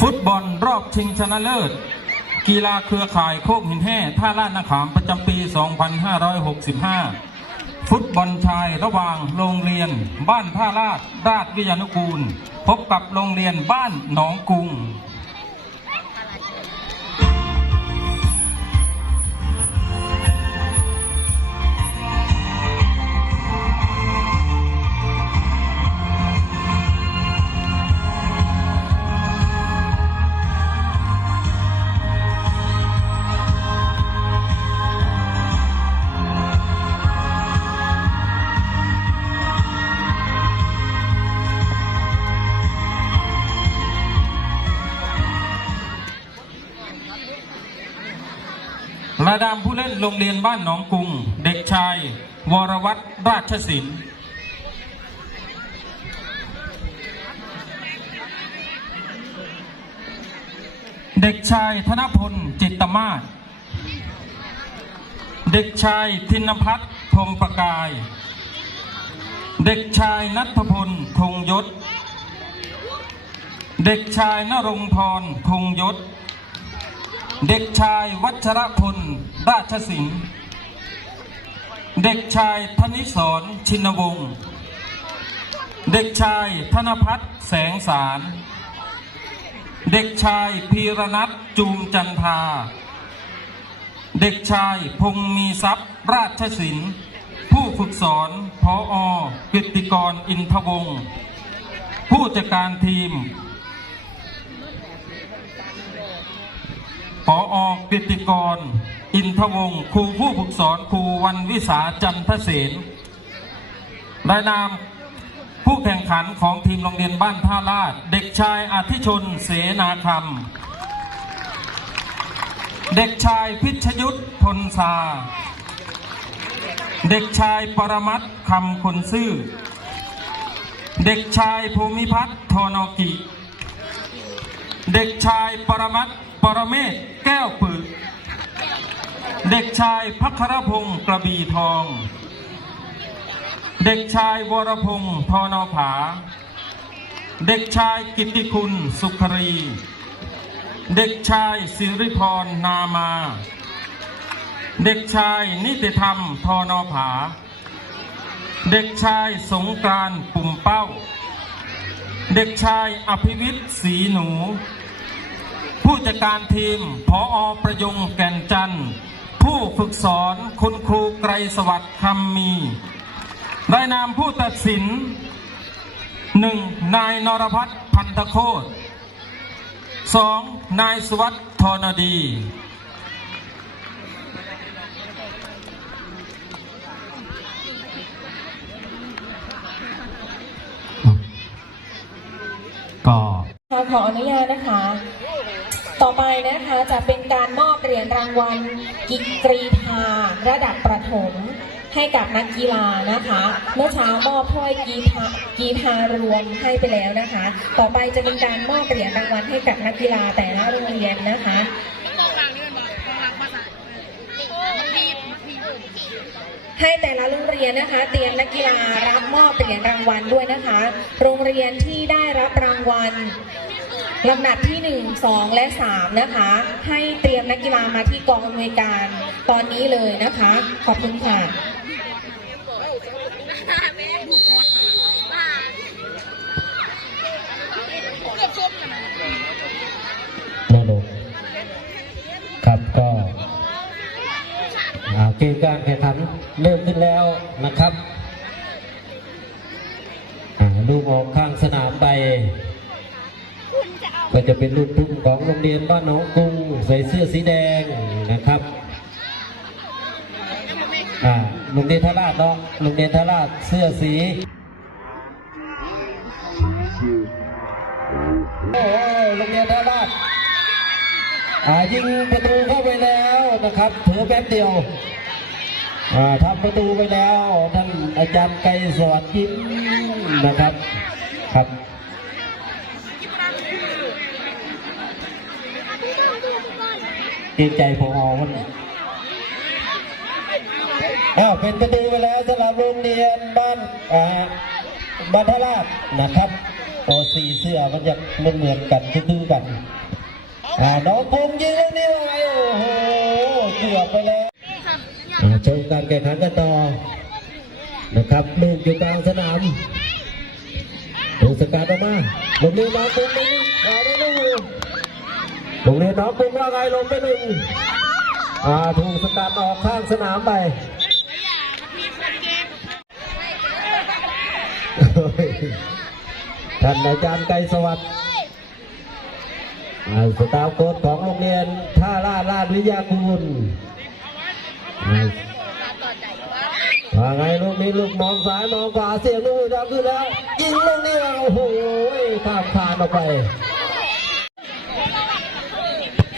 ฟุตบอลรอบชิงชนะเลิศ กีฬาเครือข่ายโคกหินแห่ท่าลาดนาขามประจำปี 2565 ฟุตบอลชายระหว่างโรงเรียน บ้านท่าลาดราชวิทยานุกูล พบกับโรงเรียนบ้านหนองกุง ระดามผู้เล่นโรงเรียนบ้านหนองกุง เด็กชาย วรวัตรราชศิลป์เด็กชายธนพลจิตตมาศ เด็กชายธินพัฒน์พรมประกาย เด็กชายนัทพลคงยศ เด็กชายนรงพรคงยศ เด็กชายวัชรพลราชสิงห์ เด็กชายธนิสรชินวงศ์ เด็กชายธนพัฒน์แสงสาร เด็กชายพีรนัทจูมจันทา เด็กชายพงมีทรัพย์ราชสินผู้ฝึกสอนพออกฤติกรอินทวงศ์ผู้จัดการทีม ออกฤติกร อินทวงศ์ครูผู้ฝึกสอนครูวันวิสาจันทเสนรายนามผู้แข่งขันของทีมโรงเรียนบ้านท่าลาด เด็กชายอธิชนเสนาคำ เด็กชายพิชยุทธพลสาเด็กชายปรมัตคำคนซื่อ เด็กชายภูมิพัฒน์ทนกิ เด็กชายปรมัต ปรเมศแก้วปึกเด็กชายพัครพงศ์กระบี่ทอง เด็กชายวรพงศ์ทอนอผา เด็กชายกิตติคุณสุขรี เด็กชายสิริพรนามา เด็กชายนิติธรรมทอนอผา เด็กชายสงกรานต์ปุ่มเป้า เด็กชายอภิวิทย์ศรีหนู ผู้จัดการทีมพออประยงแก่นจันทร์ ผู้ฝึกสอนคุณครูไกรสวัสดิ์คำมีรายนามผู้ตัดสินหนึ่งนายนรพัฒน์พันธโคตสองนายสุวัสดิ์ทรณดีก็ขอขออนุญาตนะคะ ต่อไปนะคะจะเป็นการมอบเหรียญรางวัลกิกรีธาระดับประถมให้กับนักกีฬานะคะ เมื่อเช้ามอบถ้วยกีฬากีฬารวมให้ไปแล้วนะคะ ต่อไปจะเป็นการมอบเหรียญรางวัลให้กับนักกีฬาแต่ละโรงเรียนนะคะให้แต่ละโรงเรียนนะคะเตรียมนักกีฬารับมอบเหรียญรางวัลด้วยนะคะ โรงเรียนที่ได้รับรางวัล ลำดับที่ 1 2 และ 3 นะคะ ให้เตรียมนักกีฬามาที่กองอำนวยการตอนนี้เลยนะคะ ขอบคุณค่ะครับก็เกมการแข่งขันเริ่มขึ้นแล้วนะครับลูกออกข้างสนามไป ก็จะเป็นลูกทุ่งของโรงเรียนบ้านหนองกรุงใส่เสื้อสีแดงนะครับอ่าโรงเรียนทาราชเนาะโรงเรียนทาราชเสื้อสีโอ้โรงเรียนทาราชอ่ายิงประตูเข้าไปแล้วนะครับเถือแป๊บเดียวอ่าทำประตูไปแล้วท่านอาจารย์ไกรสวัสดิ์ยิ้มนะครับครับ เกรงใจพอวันอ้าวเป็นประตูไปแล้วสำหรับโรงเรียนบ้านอ่าบ้านทาราชนะครับตัวสีเสื้อมันจะมันเหมือนกันคือๆกันอ่าน้องภูมิยิงลูกนี้ไว้โอ้โหเกือบไปแล้วชมการแข่งขันกันต่อนะครับลูกอยู่กลางสนามถูกสกัดออกมาลงเรียนน้องภูมินี่อ่าได้ลู กลงเรียนน้องภูมิว่าไงลงไปหนึ่งอ่าถูกสกัดออกข้างสนามไปท่านอาจารย์ไกรสวัสดิ์อ่าสตาฟโค้ชของโรงเรียนท่าลาดลาดวิทยาคูลอ่าว่าไงลูกนี้ลูกมองซ้ายมองขวาเสียงลูกดังขึ้นแล้วยิงลูกนี้โอ้โหข้ามคานออกไป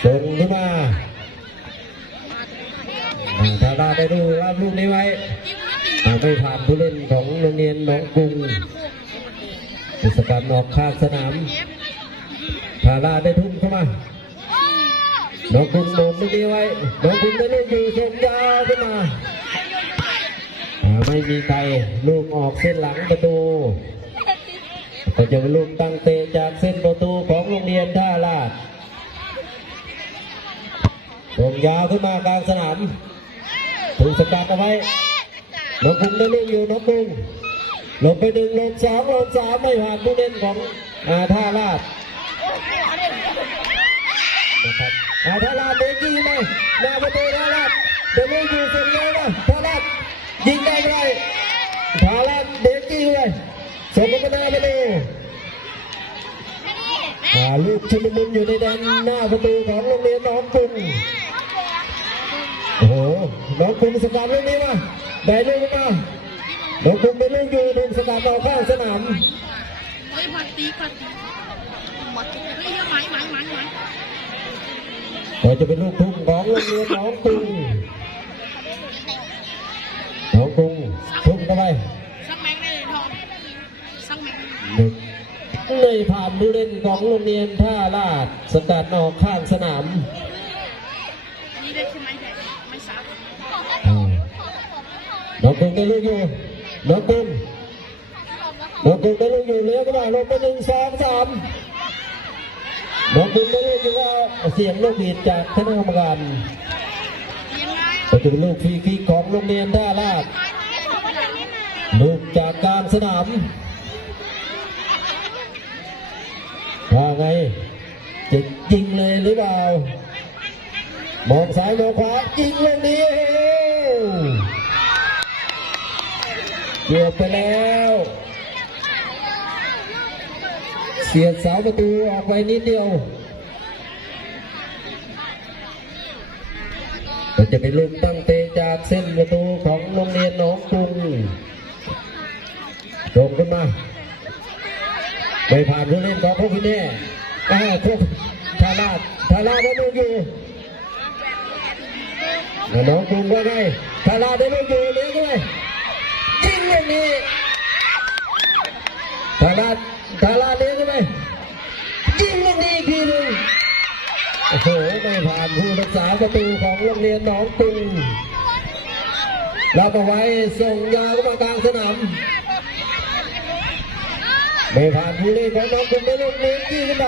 ส่งขึ้น มาอ่าท่าลาดได้ดูรับลูกนี้ไว้ไม่ผ่านผู้เล่นของโรงเรียนหนองกรุงเทศกาลออกข้างสนามทาราได้ทุ่มเข้ามาน้องคุณโดนไม่ดีไว้น้องคุณได้เลูกอยู่ส่งยาวขึ้นมาอ่าไม่มีใครลูกออกเส้นหลังประตู ก็จะเป็นลูกตั้งเตะจากเส้นประตูของโรงเรียนท่าลาด ส่งยาวขึ้นมากลางสนามถูกสกัดเอาไว้น้องคุณได้ลูกอยู่น้องคุณลงไปหนึ่งลงสองลงสามไม่ผ่านผู้เล่นของอาท่าราชนะครับอาท่าราชเบรกยิงไหมหน้าประตูท่าราชเดี๋ยวลูกอยู่เสร็จแล้วนะท่าราชยิงได้ไหมท่าราชเบรกยิงเลยส่งมาหน้าประตูอ่าลูกชุลมุนอยู่ในแดนหน้าประตูของโรงเรียนน้องกรุง โอ้โหหน้องกรุงสกัดเรื่องนี้มาได้ลูกมาน้องคุณเป็นลูกอยู่หนึ่งสกัดออกข้างสนามเฮ้ยมาตีก่อนมาตีเฮ้ยเยอะไหมไหมไหมไหมก็จะเป็นลูกทุ่งของโรงเรียนน้องกรุงน้องกรุงทุ่งเข้าไปสักแม็กได้เลยทองสักแม็กหนึ่งเลยผ่านผู้เล่นของโรงเรียนท่าลาดสกัดออกข้างสนามนี่ได้ใช่ไหมแต่ไม่ซับอ่า น้องกรุงได้ลูกอยู่น้องกรุงน้องกรุงได้ลูกอยู่เลี้ยงก็ได้ลงไปหนึ่งสองสามน้องกรุงได้ลูกอยู่ว่าเสียงลูกบีดจากคณะกรรมการยังไงก็จะเป็นลูกฟรีคิกของโรงเรียนท่าลาดลูกจากกลางสนามว่าไงจะยิงเลยหรือเปล่า มองซ้ายมองขวายิงลงนี้เกือบไปแล้ว เสียดเสาประตูออกไปนิดเดียวก็จะเป็นลูกตั้งเตะจากเส้นประตูของโรงเรียนหนองกรุงโด่งขึ้นมาไม่ผ่านผู้เล่นของพวกพี่แน่อ่าพวกทาราทาราได้ลูกอยู่ น้องกรุงว่าไงทาราได้ลูกอยู่เลี้ยงด้วยยิงลูกนี้ทาราดทาราดเลี้ยงด้วยยิงลูกนี้อีกทีหนึ่งโอ้โหไม่ผ่านผู้รักษาประตูของโรงเรียนหนองกรุงรับเอาไว้ส่งยาวเข้ามากลางสนามไม่ผ่านผู้เล่นของหนองกรุงได้ลูกเลี้ยงจี้ขึ้นไป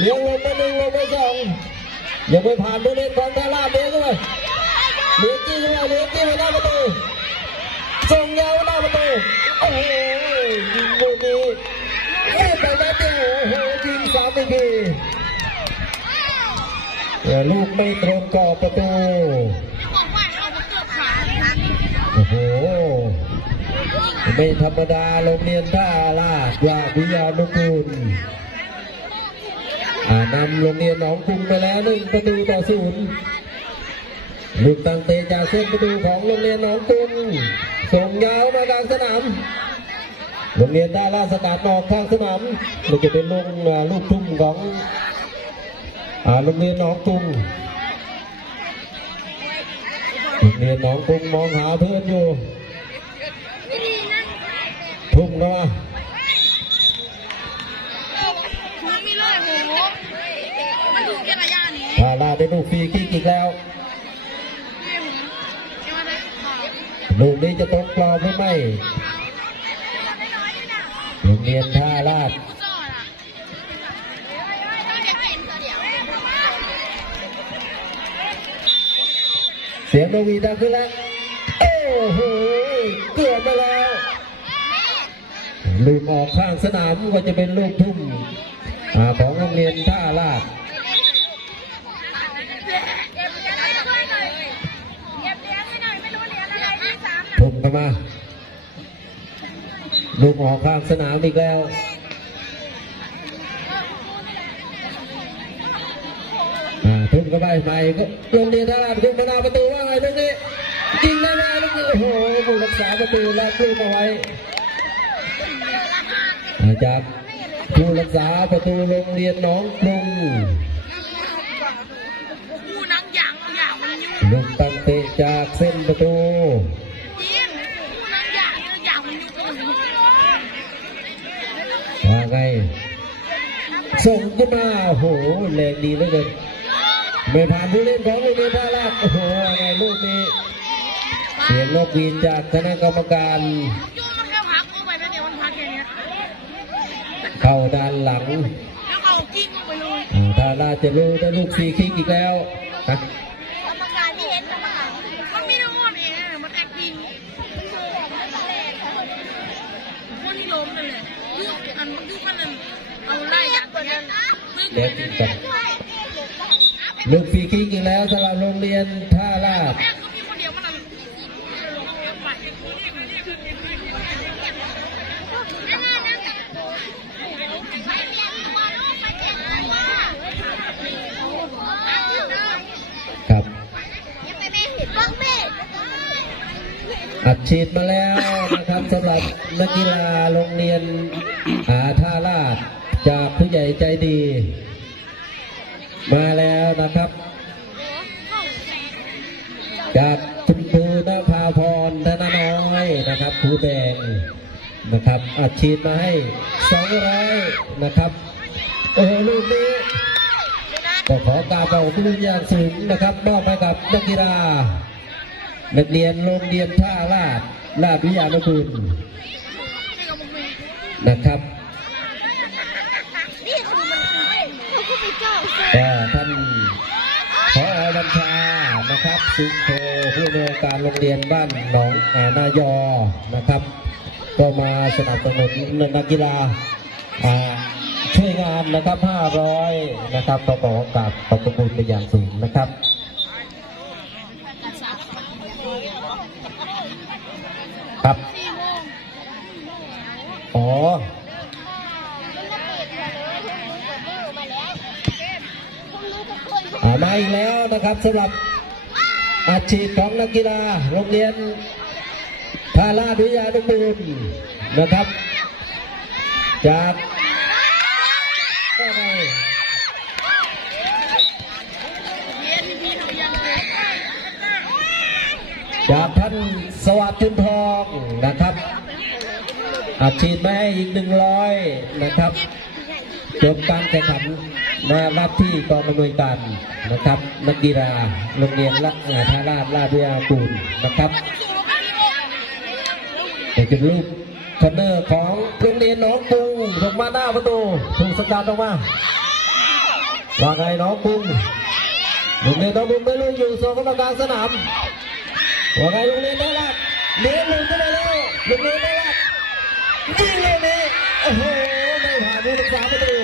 เลี้ยงลงมาหนึ่งลงมาสอง ยังไม่ผ่านผู้เล่นของทาราบเลี้ยงเข้าไปเลี้ยงจี้ขึ้นไปเลี้ยงจี้ไปหน้าประตูส่งยาวหน้าประตูโอ้โหยิงลูกนี้เอ้ยไปนัดเดียวโอ้โหยิงสามทีแต่ลูกไม่ตรงกรอบประตูโอ้โหไม่ธรรมดาโรงเรียนท่าลาดยาวิยานุกูล นำโรงเรียนหนองกรุงไปแล้วหนึ่งประตูต่อศูนย์ลูกตังเตะจากเส้นประตูของโรงเรียนหนองกรุงส่งยาวมากลางสนามโรงเรียนท่าลาสกัดออกข้างสนามมันจะเป็นลูกลูกทุ่มของโรงเรียนหนองกรุงโรงเรียนหนองกรุงมองหาเพื่อนอยู่ทุ่มเข้ามา ทาราได้ลูกฟรีคิกอีกแล้ว ลูกนี้จะตกกรอบหรือไม่โรงเรียนท่าลาดเสียงโนวีดังขึ้นแล้วโอ้โหเกือบไปแล้วลูกออกข้างสนามก็จะเป็นลูกทุ่มของโรงเรียนท่าลาด เก็บเลี้ยงให้หน่อยเก็บเลี้ยงให้หน่อยไม่รู้เลี้ยงอะไรที่สาม ทุ่ม เข้ามาลูกออกข้างสนามอีกแล้วอ่าทุ่มเข้าไปใหม่ก็โรงเรียนท่าลาดขึ้นมาหน้าประตูว่าไงลูกนี้ยิงได้ไหมลูกนี้โอ้โหผู้รักษาประตูแลกลูกเอาไว้อาจากผู้รักษาประตูโรงเรียนหน้องกรุงกูนังอย่างอย่างมันยุ่งลูกตั้งเตะจากเส้นประตู ยินกูนังอย่างอย่างมันยุ่งกันอยู่ ว่า ไง ส่งขึ้นมาโอ้โหแรงดีเหลือเกินไม่ผ่านผู้เล่นของโรงเรียนท่าลาดโอ้โหว่าไงลูกนี้เสียงนกหวีดจากคณะกรรมการยุ่งมันแค่พักเข้าไปแล้วเดี๋ยวมันพักอย่างเงี้ยเข้าด้านหลังแล้วเขากิ้งลงไปเลยอ่าท่าลาดจะรู้ได้ลูกฟรีคิกอีกแล้วนะ กรรมการที่เห็นกรรมการมันไม่รู้มันเองมันแอคติ้งคนที่ล้มนั่นแหละยุบอันมันยุบมันนั่นเอาไล่จากตัวนั้นนึก เด็กกันลูกฟรีคิกอีกแล้วสำหรับโรงเรียนท่าลาดครับอัดฉีดมาแล้วนะครับสำหรับนักกีฬาโรงเรียนอาท่าลาด จากผู้ใหญ่ใจดี มาแล้วนะครับ จากคุณครูนภาพรธนาน้อยนะครับครูแดงนะครับอัดฉีดมาให้200นะครับโอ้โหลูกนี้ก็ขอการเอาบุญอย่างสูงนะครับมอบให้กับนักกีฬานักเรียนโรงเรียนท่าลาดลาดวิทยานุกูลนะครับ นี่คือมันคือเขาก็ไปเจ้า ก็ท่านพอบัญชานะครับสุโธผู้อำนวยการโรงเรียนบ้านหนองอานายอนะครับ ก็มาสนับสนุนนักกีฬาช่วยงานนะครับ 500 นะครับก็ขอโอกาสขอบพระคุณเป็นอย่างสูงนะครับครับ อ๋อ อ่า มาอีกแล้วนะครับสำหรับอาชีพของนักกีฬาโรงเรียนทาราชวิทยานุกูลนะครับ จากก็ไงเรียนพี่เขายังเลยจากท่านสวัสดิ์จุนทองนะครับอาชีพมาให้อีกหนึ่งร้อยนะครับจบการแข่งขัน มารับที่กองอำนวยการนะครับ นักกีฬาโรงเรียนละอ่อทาราชราชวิทยากูลนะครับนี่คือลูกคอนเนอร์ของโรงเรียนน้องกรุงส่งมาหน้าประตูถูกสกัดออกมาว่าไงน้องกรุงโรงเรียนน้องกรุงได้ลูกอยู่ส่งกรรมการสนามว่าไงโรงเรียนทาราชเลี้ยงลูกขึ้นมาแล้วโรงเรียนทาราชยิงเลยนี่โอ้โหไม่ผ่านผู้รักษาประตู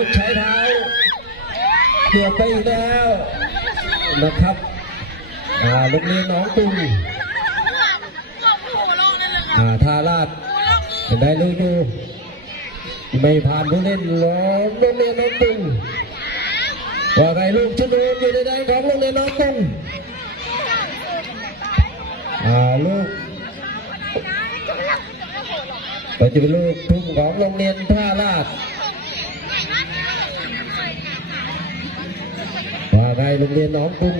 โอ้โหใช้เท้าเกือบไปอีกแล้วนะครับอ่าโรงเรียนหน้องตุงอ่าทาราชได้ลูกอยู่ไม่ผ่านผู้เล่นหรอกโรงเรียนหน้องตุงว่าไงลูกชนวนอยู่ในแดนของโรงเรียนหน้องตุงอ่าลูกก็จะเป็นลูกทุ่งของโรงเรียนท่าราช ว่า ไงโรงเรียนน้องกรุง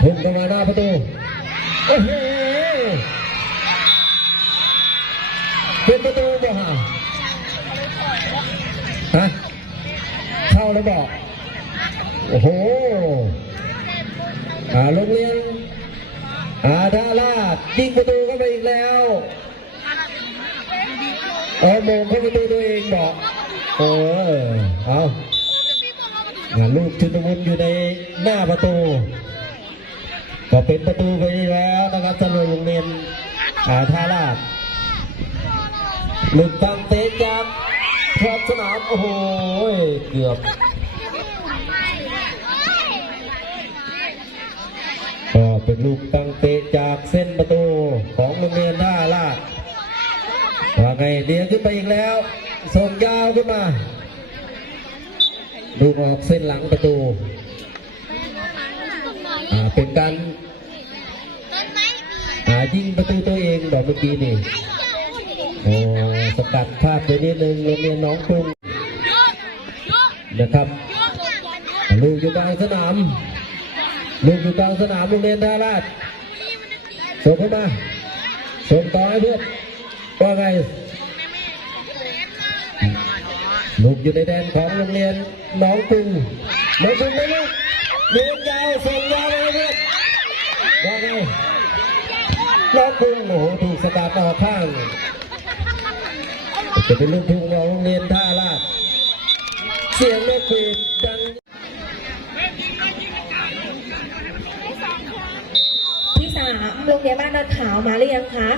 พุ่งเข้ามาหน้าประตู โอ้โหเป็นประตูบ่ฮะฮะเข้าแล้วบอกโอ้โหอ่าโรงเรียนอาดาลาดยิงประตูเข้าไปอีกแล้วเออโมงเข้าประตูตัวเองบอกเออเอา ลูกชุนวุฒิอยู่ในหน้าประตู ก็เป็นประตูไปแล้วนะครับสำหรับโรงเรียนอาท่าลาดลูกตั้งเตะจากขอบสนามโอ้โหเกือบก็เป็นลูกตั้งเตะจากเส้นประตูของโรงเรียนท่าลาดว่าไงเดียวขึ้นไปอีกแล้ว ส่งยาวขึ้นมา ลูกออกเส้นหลังประตูอ่าเป็นการอ่ายิงประตูตัวเองแบบเมื่อกี้นี่โอ้สกัดพลาดไปนิดนึงโรงเรียนหน้องกรุงนะครับลูกอยู่กลางสนามลูกอยู่กลางสนามโรงเรียนท่าราชส่งเข้ามาส่งต่อให้เพื่อนว่าไง ลูกอยู่ในแดนของโรงเรียนน้องกรุงน้องกรุงไม่ลูกเลี้ยงยาวส่งยาวเลยเพื่อนว่าไงน้องกรุงโอ้โหถูกสกัดออข้าง จะเป็นลูกทุ่งของโรงเรียนท่าราชเสียงแม่ปีดดังที่สามโรงเรียนบ้านดอนขาวมาหรือยังคะ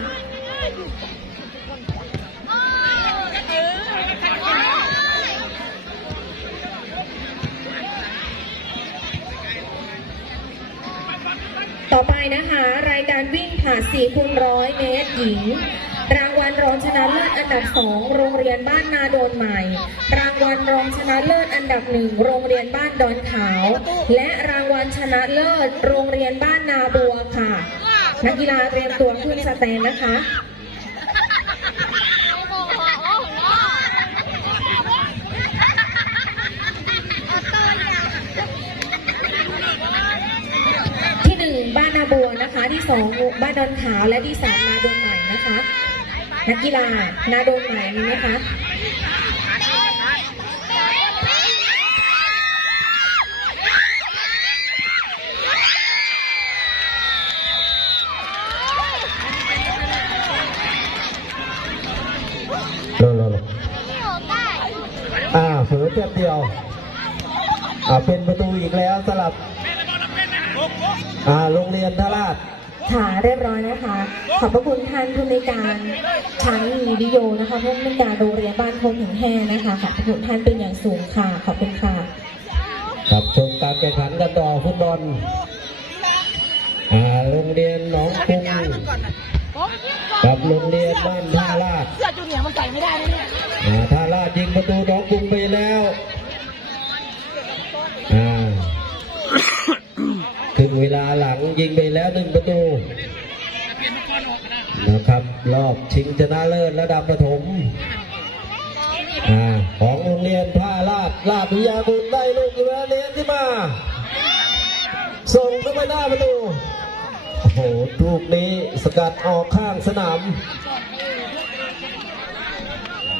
ต่อไปนะคะ รายการวิ่งผ่าน4คูณร้อยเมตรหญิง รางวัลรองชนะเลิศอันดับ 2 โรงเรียนบ้านนาโดนใหม่ รางวัลรองชนะเลิศอันดับหนึ่งโรงเรียนบ้านดอนขาว และรางวัลชนะเลิศโรงเรียนบ้านนาบัวค่ะ นักกีฬาเตรียมตัวขึ้นสแตนนะคะ ที่หนึ่งบ้านนาบัว นะคะที่สองบ้านดอนขาวและที่สามนาโดนใหม่นะคะ นักกีฬานาโดนใหม่มีไหมคะโลโลโลอ่าเผลอแป๊บเดียว อ่าเป็นประตูอีกแล้วสลับ อ่าโรงเรียนทราชค่ะเรียบร้อยนะคะ ขอบพระคุณท่านผู้ในวยการช้างมีวิโยนะคะผู้ในวยการโรงเรียนบ้านโพงหินแห่นะคะขอบพระคุณท่านเป็นอย่างสูงค่ะ ขอบคุณค่ะ กับชมการแข่งขันกันต่อฟุตบอลอ่าโรงเรียนหนองกรุงกับโรงเรียนบ้านท่าลาด เสื้อจูเนียร์มันใส่ไม่ได้นะเนี่ย เวลาหลังยิงไปแล้วหนึ่งประตูนะครับ รอบชิงชนะเลิศระดับประถมอของโรงเรียนท่าลาดลาดพิยาบุญได้ลูกอยู่แล้วเลี้ยงขึ้นมา ส่งเข้าไปหน้าประตูโอ้โหลูกนี้สกัดออกข้างสนาม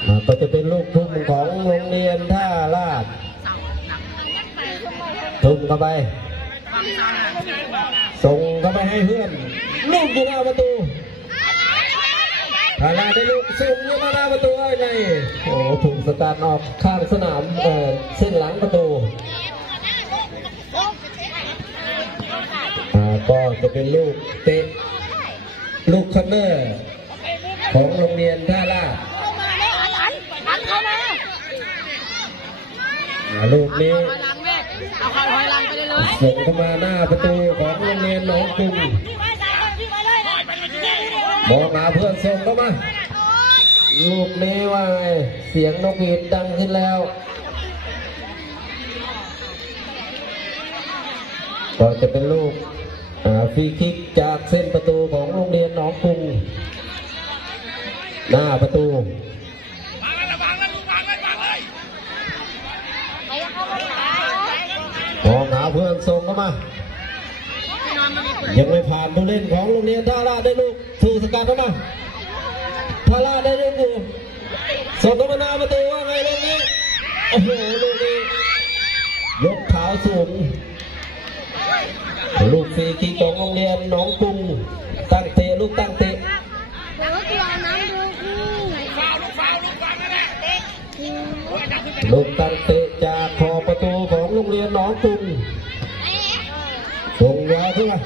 อ่าก็จะเป็นลูกทุ่มของโรงเรียนท่าลาดทุ่มเข้าไป ส่งเข้าไปให้เพื่อน ลูกอยู่หน้าประตูท่าลาดได้ลูกส่งอยู่หน้าประตูไอ้ในโอ้ถูกสกัดออกข้างสนามเออเส้นหลังประตูอ่าก็จะเป็นลูกเตะลูกคอนเนอร์ของโรงเรียนท่าลาดลูกนี้ เอาข้าถอยหลังไปเลยเลยส่งเข้ามาหน้าประตูของโรงเรียนหนองกรุงพี่ไว้ใจพี่ไว้เลยมองหาเพื่อนส่งเข้ามา ลูกนี้ว่าไงเสียงนกหวีดดังขึ้นแล้วก็จะเป็นลูกฟรีคิกจากเส้นประตูของโรงเรียนหนองกรุงหน้าประตู มองหาเพื่อนส่งเข้ามา ยังไม่ผ่านผู้เล่นของโรงเรียนท่าราได้ลูกถูกสกัดเข้ามาท่าราได้ลูกอยู่ส่งเข้ามนาประตูว่าไงลูกนี้โอ้โหลูกนี้ยกเท้าสูงลูกฟรีคิกของโรงเรียนหนองกรุงตั้งเตะลูกตั้งเตะลูกตั้งเตะจากขอบประตูของโรงเรียนหนองกรุงส่ง ยาวขึ้นมา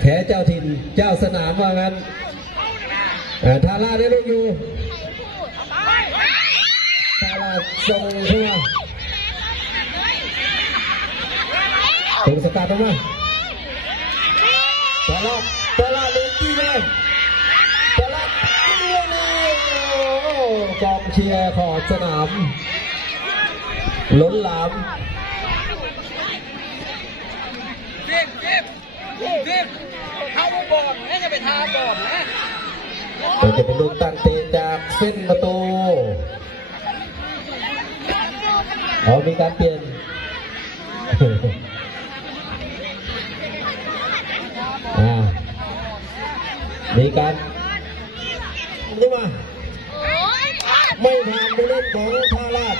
แพ้เจ้าถิ่นเจ้าสนามว่างั้นทาร่าได้ลูกอยู่ทาร่าส่งขึ้นมาส่งสกัดออกมาทาร่าทาร่าเล่นจี้เลยทาร่าจี้เลยโอ้โห กองเชียร์ขอบสนาม ล้นหลามเจ็บเจ็บเจ็บเข้าบอลนี่จะไปทาบอลนะเราจะเป็นลูกตั้งเตะจากเส้นประตูเอามีการเปลี่ยนอ่ามีการนี่มา ไม่ผ่านผู้เล่นของทาราช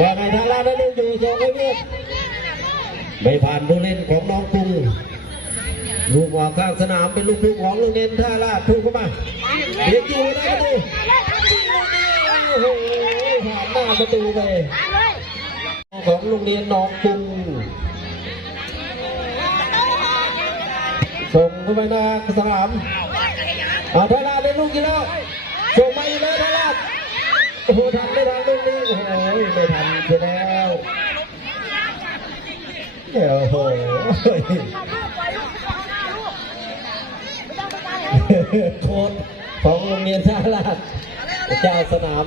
ว่าไงทาราชได้ลูกอยู่สองไว้เวียดไม่ผ่านผู้เล่นของน้องกรุงลูกออกข้างสนามเป็นลูกทุ่งของโรงเรียนท่าลาดทุ่งเข้ามาเบียดอยู่ได้ประตูโอ้โหผ่านหน้าประตูไปของโรงเรียนหนองกรุงส่งเข้าไปหน้าสนามอาท่าลาดได้ลูกกี่แล้ว โอ้โหทันไม่ทันลูกนี้โอ้โหไม่ทันไปแล้วโอ้โหโค้ชของโรงเรียนท่าลาดเจ้าสนาม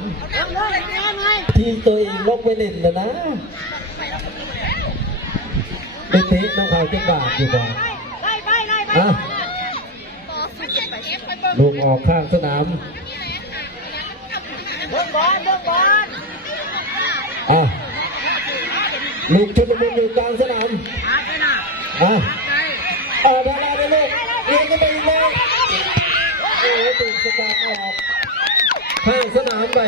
ที่ตัวเองลงไปเล่นนะนะไปเตะน้องเขาจะบาดอยู่ก่อนอะลูกออกข้างสนาม อะลูกชุดละมุนอยู่กลางสนามอะอะดาราได้ลูกเลี้ยงก็ไปอีกแล้วโอ้โหถูกสกัดออกข้างสนามไป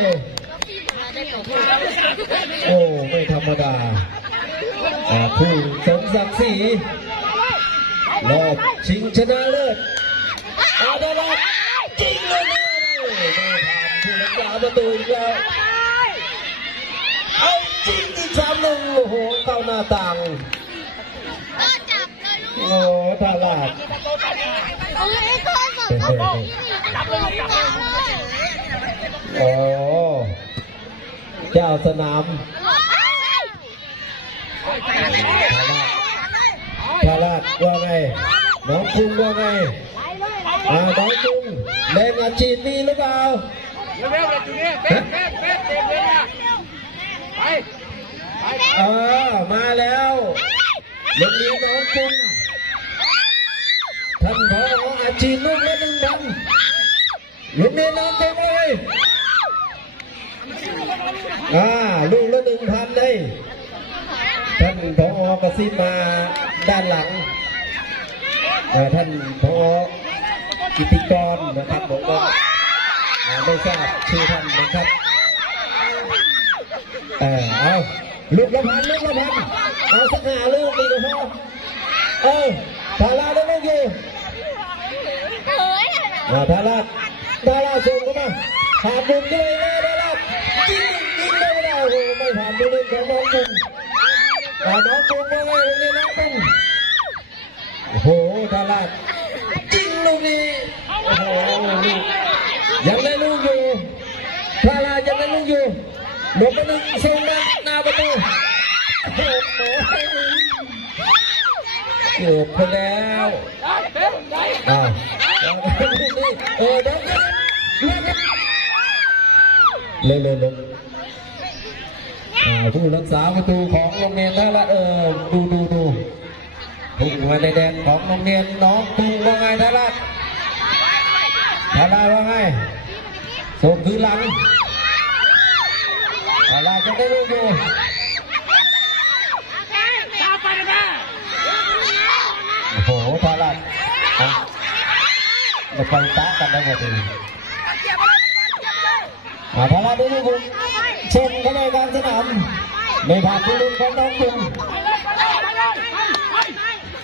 โอ้ไม่ธรรมดาอ่าผู้สมศักดิ์ศรีรอบชิงชนะเลิศอาดาราจริงเลยไม่ผ่านผู้ รักษาประตูอีกแล้วเอาจริงอีกครั้งหนึ่งโอ้โหเข้าหน้าต่างโอ้ตลาดโอ้เจ้าสนามทาราชว่าไงน้องคุงว่าไงอ่าน้องคุงแรงอาชีพมีหรือเปล่า เร็วๆเลยจูนี่เป๊ะเป๊ะเป๊ะเต็มเลยนะไปเอ่ามาแล้วโรงเรียนน้องคุงท่านผออาชีพลูกละหนึ่งพันโรงเรียนน้องคุงเลยอ่าลูกละหนึ่งพันเลยท่านผอกระซิบมาด้านหลังท่านผอกิติกรนะครับผมก็อ่า ไม่ทราบชื่อท่านนะครับเออเอาลูกละพันลูกละพันเอาสักหาลูกดีก็พอเออทาราได้ลูกอยู่อ่าทาราทาราส่งเข้ามาผ่านบุญด้วยนะทารายิงยิงได้ไม่ได้โอ้โหไม่ผ่านบุญเลยของน้องบุญอ่าน้องบุญว่าไงโรงเรียนน้องบุญโอ้โหทาราจริงลูกนี้โอ้โหลูกยังได้ลูกอยู่ทารายังได้ลูกอยู่ หลบไปหนึ่งส่งมาหน้าประตูโอ้โหเกือบไปแล้วอ้าวเออเดี๋ยวเดี๋ยวเร็วเร็วเร็วอ่าผู้รักษาประตูของโรงเรียนท่าละเออดูดูดูพุ่งมาในแดนของโรงเรียนน้องตุงว่าไงท่าละท่าละว่าไงส่งคืนหลัง ท่าละจะได้ลูกอยู่โอ้โหทารัดอะมาไปตะกันได้หมดเลยอ่าทารัดดูดูชมเข้าไปกลางสนามไม่ผ่านผู้เล่นของน้องกรุง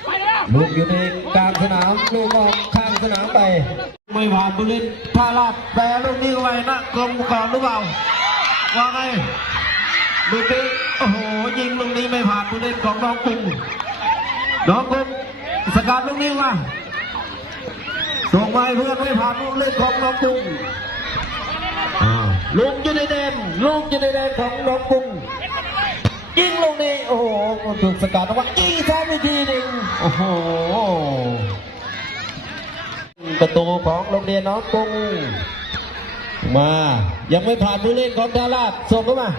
ไปแล้วลูกอยู่ในกลางสนามลูกออกข้างสนามไปไม่ผ่านบุรินท่าลาดแต่ลูกนี้ไว้นะกลมก่อนหรือเปล่า ว่าไงลูกนี้โอ้โหยิงลูกนี้ไม่ผ่านบุรินของน้องกุ้งน้องกุ้งสกัดลูกนี้มาส่งไปเพื่อนไม่ผ่านลูกเล่นของน้องกุ้งอ่าลูกอยู่ในแดนลูกอยู่ในแดนของน้องกุ้งยิงลงนี่โอ้โหถูกสกัดออกมายิงซ้ำอีกทีหนึ่งโอ้โหประตูของโรงเรียนน้องกรุง มา ยังไม่ผ่านผู้เล่นของทาราชส่งเข้ามา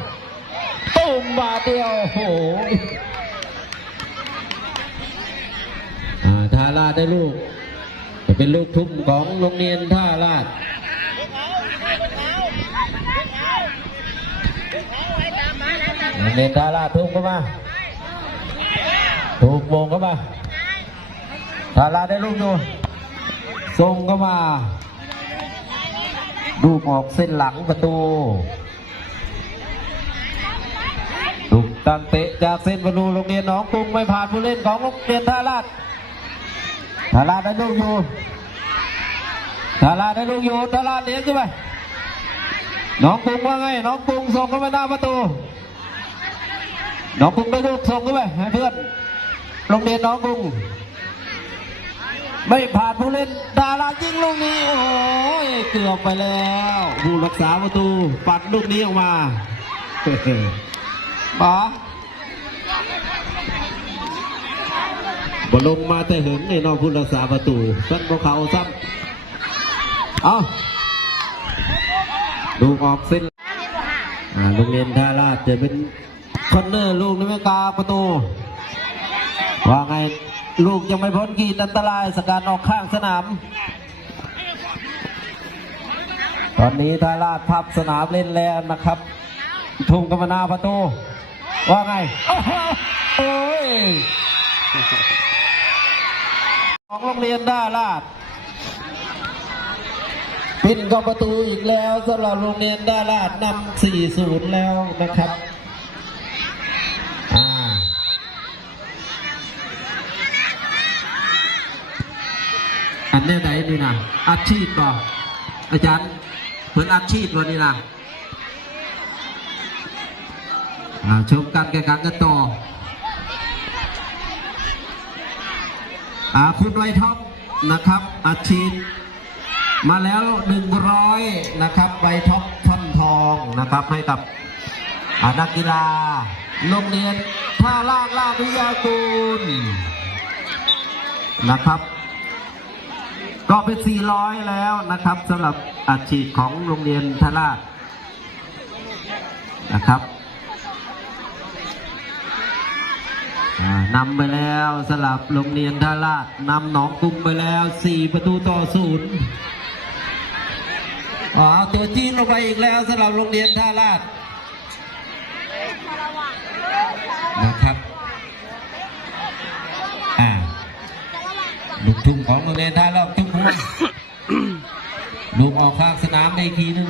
ตุ้มบาเดียวโอ้โหอ่าทาราได้ลูก จะเป็นลูกทุ่มของโรงเรียนท่าราชเรียนตาลาดทุ่มเข้ามาถูกโมงเข้ามาท่าราได้ลูกอยู่ส่งเข้ามา ลูกออกเส้นหลังประตูลูกตั้งเตะจากเส้นประตูโรงเรียนหนองกรุงไม่ผ่านผู้เล่นของโรงเรียนทาราชทาราได้ลูกอยู่ทาราได้ลูกอยู่ทาราเลี้ยงขึ้นไปน้องกรุงว่าไงน้องกรุงส่งเข้ามาหน้าประตูน้องกรุงได้ลูกส่งเข้าไปให้เพื่อนโรงเรียนน้องกรุง ไม่ผ่านผู้เล่นดารายิงลูกนี้โอ้ยเกือบไปแล้วผู้รักษาประตูปัดลูกนี้ออกมาป๋าบอลลงมาแต่หึงนี่น้องผู้รักษาประตูสั้นพวกเขาซ้ำเอาลูกออกเส้นอ่าโรงเรียนท่าราชจะเป็นคอนเนอร์ลูกนิเมกาประตูว่าไง ลูกยังไม่พ้นขีดอันตรายสการออกข้างสนาม ตอนนี้ท่าราชพับสนามเล่นแล้วนะครับ ทุ่งกรรมนาประตู ว่าไง โอ้ยของโรงเรียนท่าราชปินกับประตูอีกแล้วสำหรับโรงเรียนด้าราดนำ4-0 แล้วนะครับอ่าอั นี่นะอาชีพบ่อาจารย์เหมือนอาชีพวันนี้นะชมการแข่งขันกันต่อคุณไวท็อปนะครับอาชีพมาแล้วหนึ่งร้อยนะครับใบท็อปท่อนทองนะครับให้กับนักกีฬาโรงเรียนท่าลาดลาดวิทยากูลนะครับ ก็เป็น 400 แล้วนะครับสำหรับอาชีพของโรงเรียนท่าลาดนะครับนำไปแล้วสำหรับโรงเรียนท่าลาดนำหนองกรุงไปแล้ว 4 ประตูต่อศูนย์อ๋อตัวจีนลงไปอีกแล้วสำหรับโรงเรียนท่าลาดนะครับอ่าลูกทุ่งของโรงเรียนท่าลาด ลูกออกข้างสนามในทีหนึง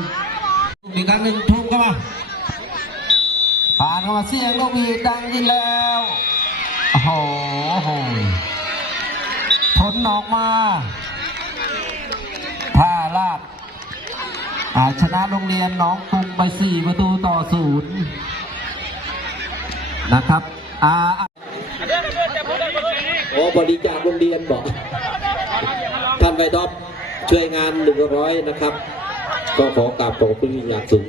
ลูกอีกครั้งหนึ่งทุ่มเข้ามาผ่านเข้ามาเสียงลูกอีดังขึ้นแล้วโอ้โหโอ้โหผลออกมาท่าลาดอาชนะโรงเรียนน้องกรุงไป4ประตูต่อศูนย์นะครับอ่าโอ้บริจาคโรงเรียนบอก ไวดอบช่วยงานหนึ่งร้อยนะครับ ก็ขอกราบขอบคุณอย่างสูง